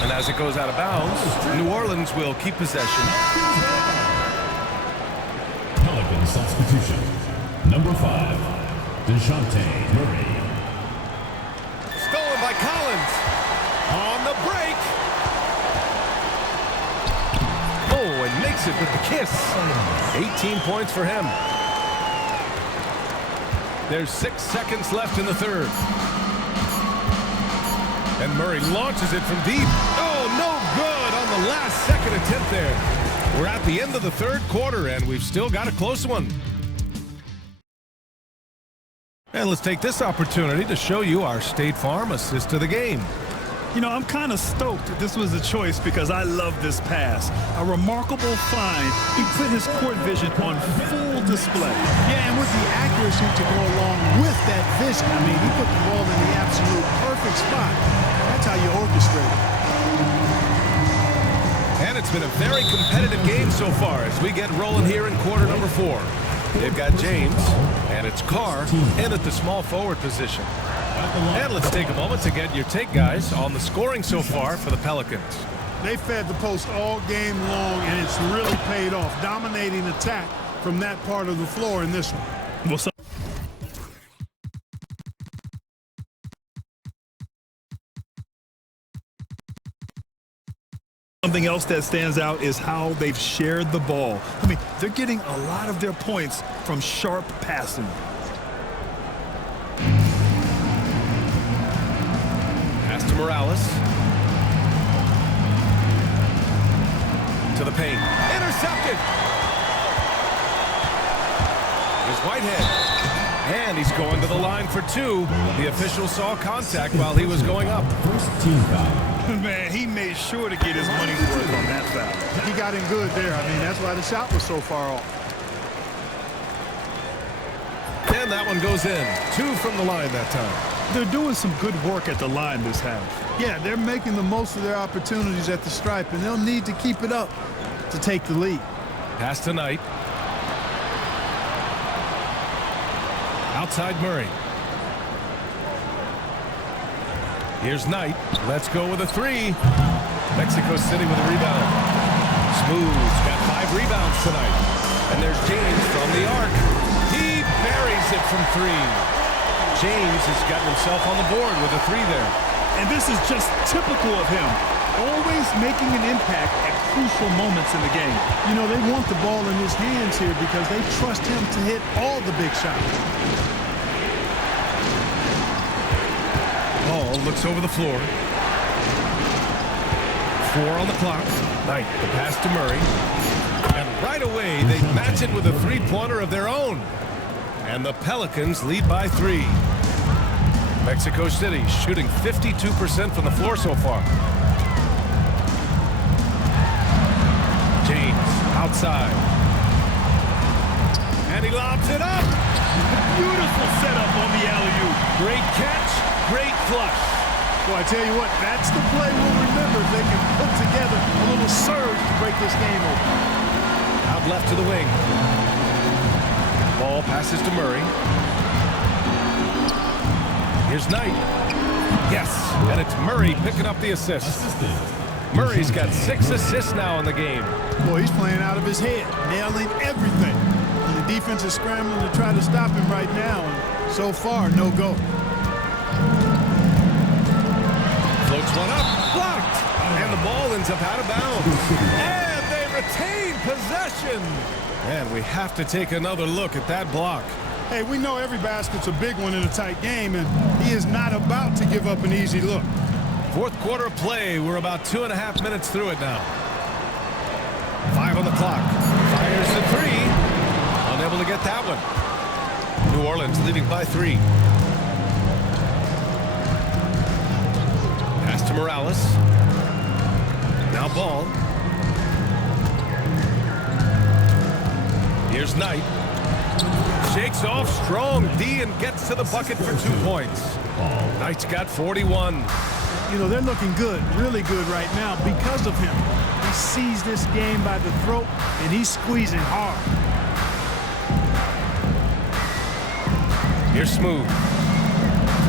And as it goes out of bounds, New Orleans will keep possession. Pelican substitution. Number 5, DeJounte Murray. Stolen by Collins. On the break. Oh, and makes it with the kiss. 18 points for him. There's 6 seconds left in the third. And Murray launches it from deep. Oh, no good on the last second attempt there. We're at the end of the third quarter, and we've still got a close one. And let's take this opportunity to show you our State Farm assist of the game. You know, I'm kind of stoked this was a choice because I love this pass. A remarkable find. He put his court vision on full display. Yeah, and with the accuracy to go along with that vision. I mean, he put the ball in the absolute perfect spot. That's how you orchestrate it. And it's been a very competitive game so far as we get rolling here in quarter number 4. They've got James, and it's Carr in at the small forward position. And let's take a moment to get your take, guys, on the scoring so far for the Pelicans. They fed the post all game long, and it's really paid off. Dominating attack from that part of the floor in this one. Well, something else that stands out is how they've shared the ball. I mean, they're getting a lot of their points from sharp passing. Pass to Morales. To the paint. Intercepted. Here's Whitehead. And he's going to the line for 2. The official saw contact while he was going up. First team foul. Man, he made sure to get his money's worth on that foul. He got in good there. I mean, that's why the shot was so far off. And that one goes in. 2 from the line that time. They're doing some good work at the line this half. Yeah, they're making the most of their opportunities at the stripe, and they'll need to keep it up to take the lead. Pass to Knight. Outside Murray. Here's Knight. Let's go with a 3. Mexico City with a rebound. Smooth's got 5 rebounds tonight. And there's James from the arc. He buries it from 3. James has gotten himself on the board with a 3 there. And this is just typical of him. Always making an impact at crucial moments in the game. You know, they want the ball in his hands here because they trust him to hit all the big shots. Ball looks over the floor. 4 on the clock. Knight, the pass to Murray. And right away, they match it with a 3-pointer of their own. And the Pelicans lead by 3. Mexico City shooting 52% from the floor so far. James outside. And he lobs it up. Beautiful setup on the alley-oop. Great catch, great flush. Well, I tell you what, that's the play we'll remember if they can put together a little surge to break this game open. Out left to the wing. Ball passes to Murray. Here's Knight. Yes, and it's Murray picking up the assist. Murray's got 6 assists now in the game. Boy, he's playing out of his head, nailing everything. And the defense is scrambling to try to stop him right now, and so far, no go. Floats one up, blocked, and the ball ends up out of bounds. And they retain possession. And we have to take another look at that block. Hey, we know every basket's a big one in a tight game, and he is not about to give up an easy look. Fourth quarter of play. We're about 2.5 minutes through it now. 5 on the clock. Fires the 3. Unable to get that one. New Orleans leading by 3. Pass to Morales. Now Ball. Here's Knight. Shakes off strong D and gets to the bucket for 2 points. Knight's got 41. You know, they're looking good, really good right now because of him. He sees this game by the throat, and he's squeezing hard. Here's Smooth.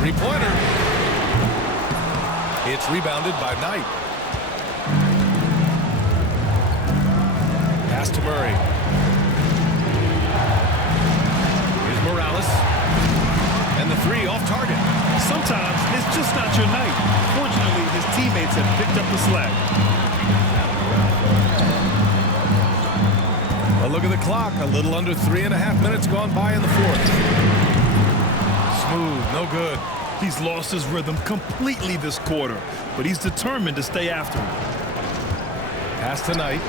3-pointer. It's rebounded by Knight. Pass to Murray. Here's Morales. And the 3 off target. Sometimes it's just not your night. Fortunately, his teammates have picked up the slack. A look at the clock. A little under 3.5 minutes gone by in the fourth. Smooth, no good. He's lost his rhythm completely this quarter, but he's determined to stay after him. Pass tonight.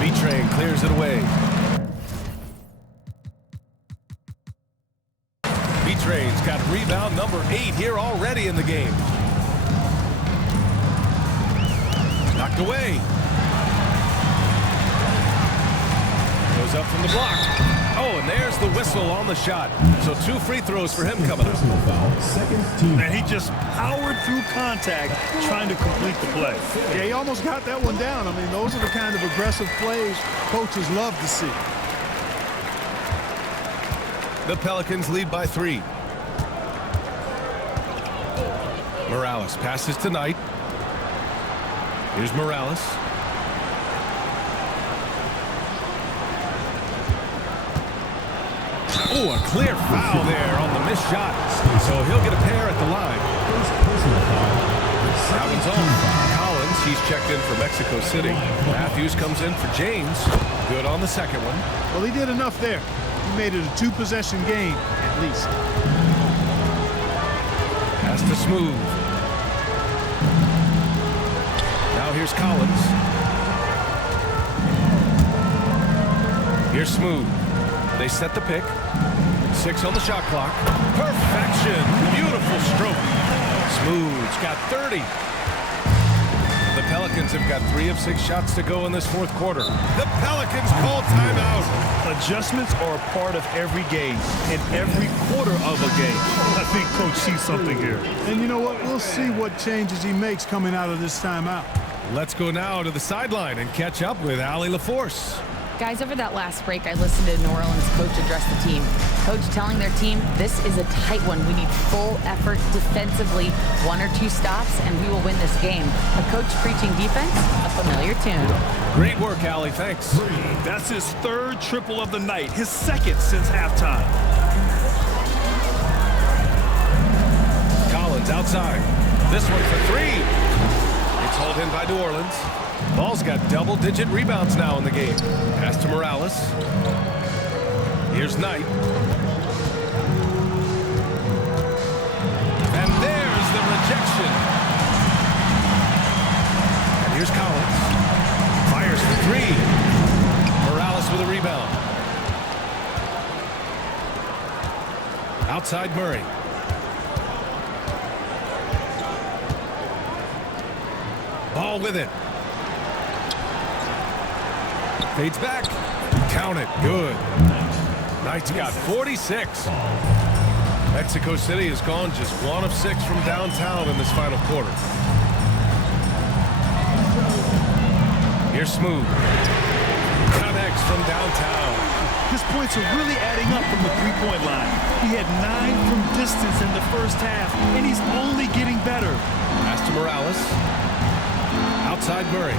B-Train clears it away. B-Train's got rebound number 8 here already in the game. Knocked away. Goes up from the block. Oh, and there's the whistle on the shot. So 2 free throws for him coming up. Personal foul, second team. And he just powered through contact trying to complete the play. Yeah, he almost got that one down. I mean, those are the kind of aggressive plays coaches love to see. The Pelicans lead by 3. Morales passes tonight. Here's Morales. Oh, a clear foul there on the missed shot. So he'll get a pair at the line. First personal foul. That one's off. Collins, he's checked in for Mexico City. Matthews comes in for James. Good on the second one. Well, he did enough there. He made it a 2-possession game, at least. Pass to Smooth. Now here's Collins. Here's Smooth. They set the pick. 6 on the shot clock. Perfection. Beautiful stroke. Smooth's got 30. The Pelicans have got 3 of 6 shots to go in this fourth quarter. The Pelicans call timeout. Adjustments are a part of every game and every quarter of a game. I think Coach sees something here. And you know what? We'll see what changes he makes coming out of this timeout. Let's go now to the sideline and catch up with Allie LaForce. Guys, over that last break, I listened to New Orleans coach address the team. Coach telling their team, this is a tight one. We need full effort defensively, 1 or 2 stops, and we will win this game. A coach preaching defense, a familiar tune. Great work, Allie. Thanks. That's his 3rd triple of the night, his 2nd since halftime. Collins outside. This one for 3. It's hauled in by New Orleans. Ball's got double-digit rebounds now in the game. Pass to Morales. Here's Knight. And there's the rejection. And here's Collins. Fires for 3. Morales with a rebound. Outside Murray. Ball with it. Fades back. Count it. Good. Knight's got 46. Mexico City has gone just 1 of 6 from downtown in this final quarter. Here's Smooth. Connects from downtown. His points are really adding up from the 3-point line. He had 9 from distance in the first half, and he's only getting better. Pass to Morales. Outside Murray.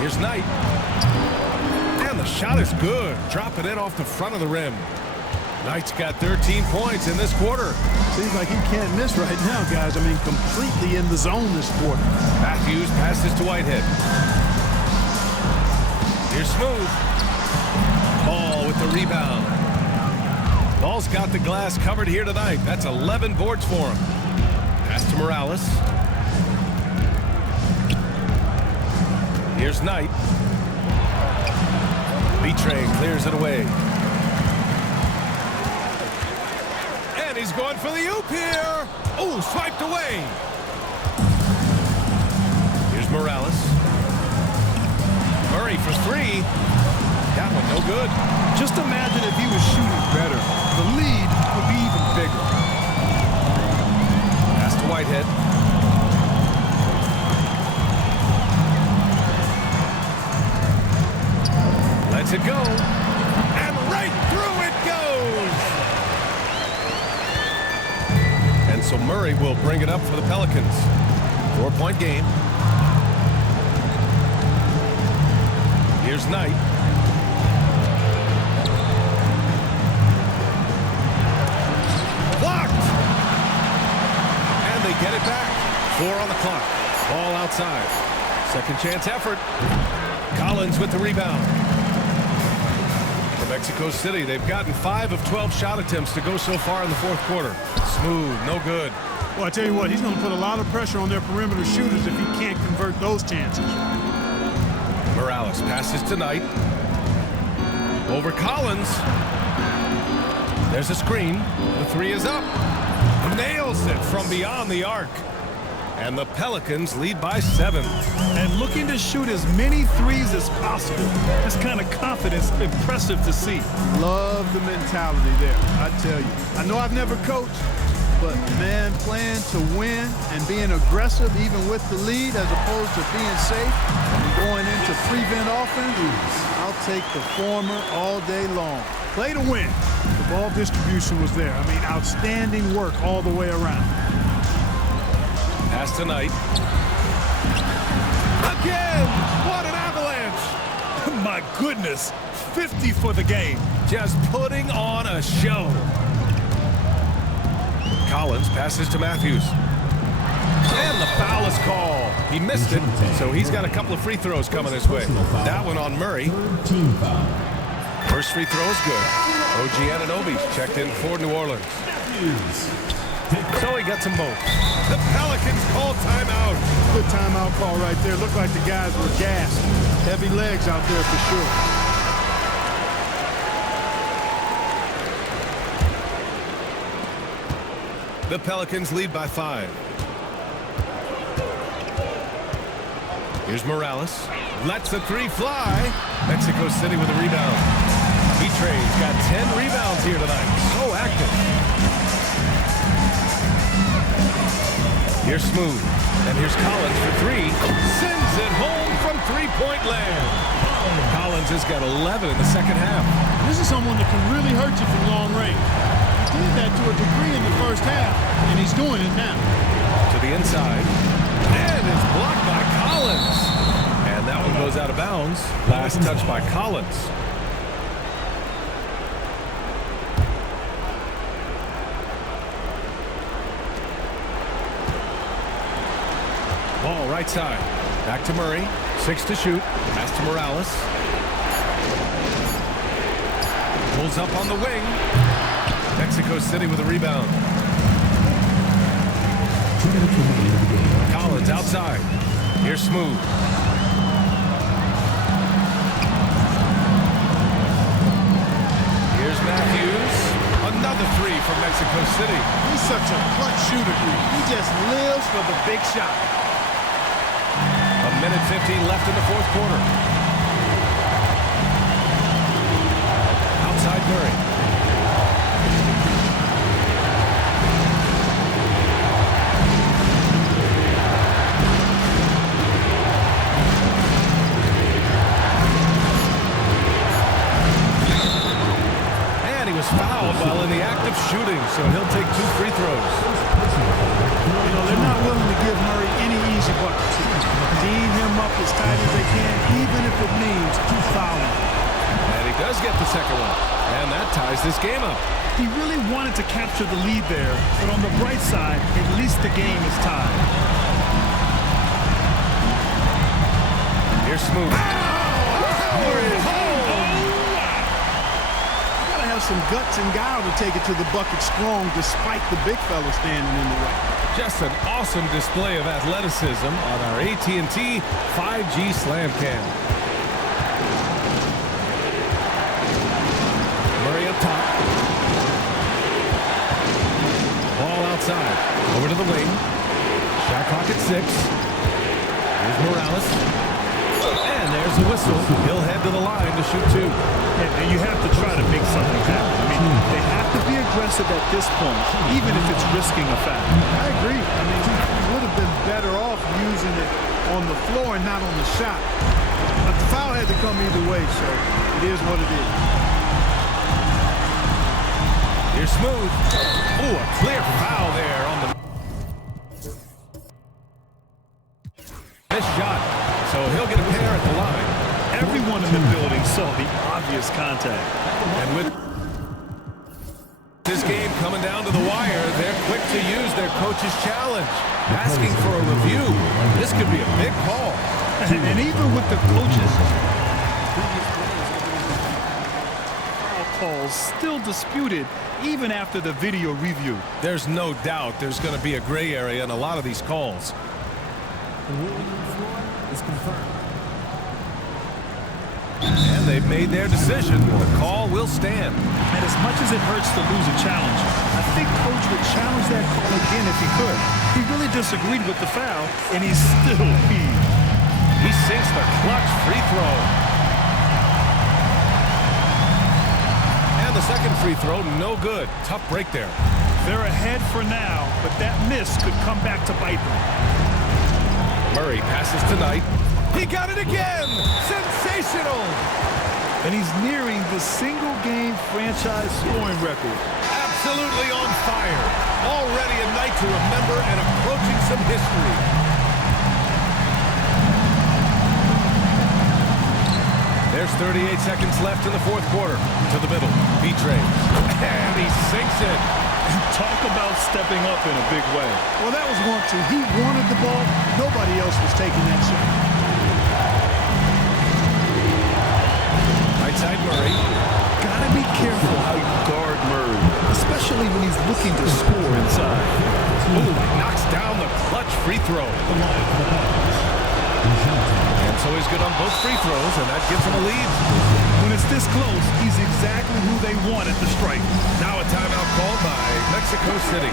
Here's Knight. And the shot is good. Dropping it off the front of the rim. Knight's got 13 points in this quarter. Seems like he can't miss right now, guys. I mean, completely in the zone this quarter. Matthews passes to Whitehead. Here's Smooth. Ball with the rebound. Ball's got the glass covered here tonight. That's 11 boards for him. Pass to Morales. Here's Knight. B-Train clears it away. And he's going for the oop here. Oh, swiped away. Here's Morales. Murray for 3. That one no good. Just imagine if he was shooting better. The lead would be even bigger. Pass to Whitehead. Lets it go. And right through it goes. And so Murray will bring it up for the Pelicans. 4-point game. Here's Knight. Blocked. And they get it back. 4 on the clock. Ball outside. Second chance effort. Collins with the rebound. Mexico City, they've gotten 5 of 12 shot attempts to go so far in the fourth quarter. Smooth, no good. Well, I tell you what, he's going to put a lot of pressure on their perimeter shooters if he can't convert those chances. Morales passes to Knight. Over Collins. There's a screen. The three is up. Nails it from beyond the arc. And the Pelicans lead by 7. And looking to shoot as many threes as possible. This kind of confidence, impressive to see. Love the mentality there, I tell you. I know I've never coached, but man, playing to win and being aggressive even with the lead as opposed to being safe and going into prevent offense, I'll take the former all day long. Play to win. The ball distribution was there. I mean, outstanding work all the way around. Pass tonight. Again! What an avalanche! My goodness, 50 for the game. Just putting on a show. Collins passes to Matthews. And the foul is called. He missed it, so he's got a couple of free throws coming his way. That one on Murray. First free throw is good. OG Anunoby's checked in for New Orleans. So he gets them both. The Pelicans call timeout. Good timeout call right there. Looked like the guys were gassed. Heavy legs out there for sure. The Pelicans lead by 5. Here's Morales. Lets the three fly. Mexico City with a rebound. Betray's got 10 rebounds here tonight. So active. Here's Smooth. And here's Collins for 3. Sends it home from three-point land. Collins has got 11 in the second half. This is someone that can really hurt you from long range. He did that to a degree in the first half, and he's doing it now. To the inside. And it's blocked by Collins. And that one goes out of bounds. Last touch by Collins. Ball right side. Back to Murray. 6 to shoot. Pass to Morales. Pulls up on the wing. Mexico City with a rebound. Collins outside. Here's Smooth. Here's Matthews. Another 3 from Mexico City. He's such a clutch shooter. He just lives for the big shot. A minute 15 left in the fourth quarter. Outside Murray. And he was fouled while in the act of shooting, so he'll take 2 free throws. You know, they're not willing to give Murray any easy buckets. Team him up as tight as they can, even if it means fouling. And he does get the second one. And that ties this game up. He really wanted to capture the lead there, but on the bright side, at least the game is tied. Here's Smooth. You gotta have some guts and guile to take it to the bucket strong despite the big fella standing in the way. Just an awesome display of athleticism on our AT&T 5G Slam Cam. Murray up top. Ball outside. Over to the wing. Shot clock at 6. Here's Morales. And there's the whistle. He'll head to the line to shoot 2. And you have to try to make something happen. I mean, they have to be aggressive at this point, even if it's risking a foul. I agree. I mean, he would have been better off using it on the floor and not on the shot. But the foul had to come either way, so it is what it is. Here's Smooth. Ooh, a clear foul there on the missed shot. So he'll get a pair at the line. Everyone in the building saw the obvious contact. And with this game coming down to the wire, they're quick to use their coach's challenge. Asking for a review. This could be a big call. And even with the coaches, calls still disputed even after the video review. There's no doubt there's going to be a gray area in a lot of these calls. The ruling on the floor is confirmed. And they've made their decision. The call will stand. And as much as it hurts to lose a challenge, I think Coach would challenge that call again if he could. He really disagreed with the foul, and he's still peeved. He sinks the clutch free throw. And the second free throw, no good. Tough break there. They're ahead for now, but that miss could come back to bite them. Murray passes tonight. He got it again! Sensational! And he's nearing the single-game franchise scoring record. Absolutely on fire. Already a night to remember and approaching some history. There's 38 seconds left in the fourth quarter. To the middle. Betrays. And he sinks it. Talk about stepping up in a big way. Well, that was 1-2. He wanted the ball. Nobody else was taking that shot. Right side Murray. Gotta be careful how you guard Murray, especially when he's looking to score inside. Ooh, knocks down the clutch free throw. And so he's good on both free throws, and that gives him a lead. When it's this close, he's exactly who they want at the strike. Now a timeout called by Mexico City.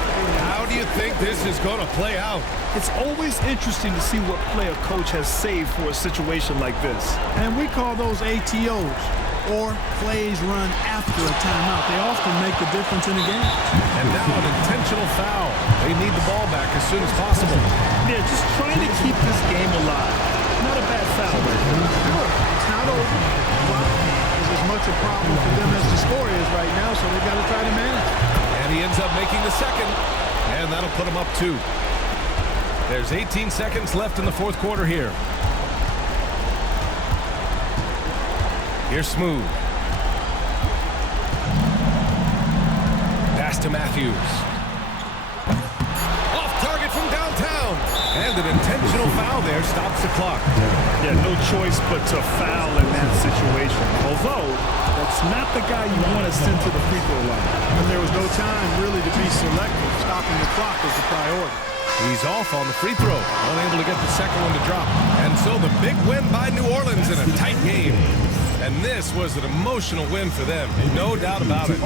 How do you think this is going to play out? It's always interesting to see what play a coach has saved for a situation like this. And we call those ATOs, or plays run after a timeout. They often make the difference in a game. And now an intentional foul. They need the ball back as soon as possible. They're just trying to keep this game alive. Not a bad foul right there. Sure, it's not over. It's as much a problem for them as the score is right now, so they've got to try to manage. And he ends up making the second, and that'll put him up 2. There's 18 seconds left in the fourth quarter here. Here's Smooth. Pass to Matthews. Off target from downtown. And an intentional foul there stops the clock. Yeah, no choice but to foul in that situation. Although, that's not the guy you want to send to the free throw line. But there was no time really to be selective. Stopping the clock was the priority. He's off on the free throw, unable to get the second one to drop. And so the big win by New Orleans in a tight game. And this was an emotional win for them, no doubt about it.